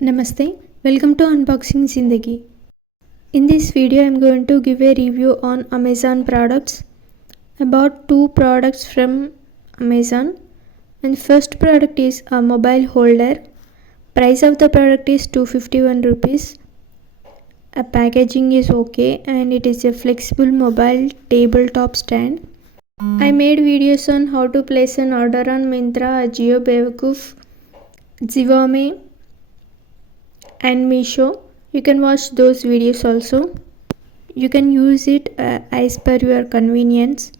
Namaste, welcome to Unboxing Zindagi. In this video, I am going to give a review on Amazon products. I bought two products from Amazon, and first product is a mobile holder. Price of the product is 251 rupees. A packaging is okay, and it is a flexible mobile tabletop stand. I made videos on how to place an order on Myntra, Ajio, Bewakoof, Zivame, and Meesho. You can watch those videos also. You can use it as per your convenience.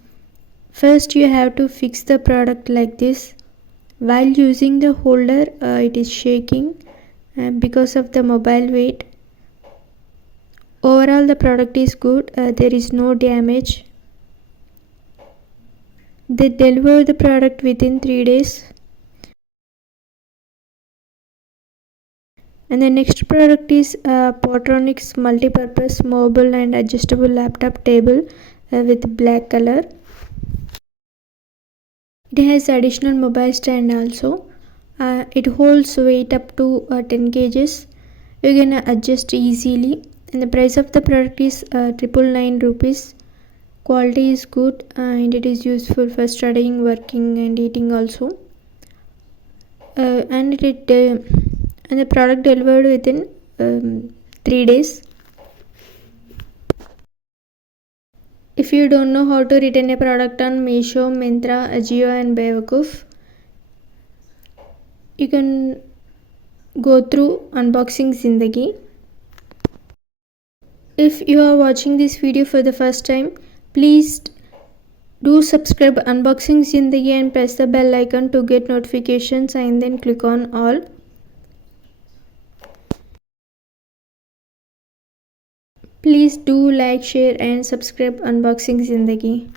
First, you have to fix the product like this. While using the holder, it is shaking because of the mobile weight. Overall, the product is good. There is no damage. They deliver the product within 3 days. And the next product is Portronics multi-purpose mobile and adjustable laptop table with black color. It has additional mobile stand also. It holds weight up to 10 kgs. You can adjust easily. And the price of the product is 999 rupees. Quality is good and it is useful for studying, working, and eating also. And the product delivered within 3 days. If you don't know how to return a product on Meesho, Myntra, Ajio, and Bewakoof, you can go through Unboxing Zindagi. If you are watching this video for the first time, please do subscribe Unboxing Zindagi and press the bell icon to get notifications, and then click on all. Please do like, share, and subscribe Unboxing Zindagi.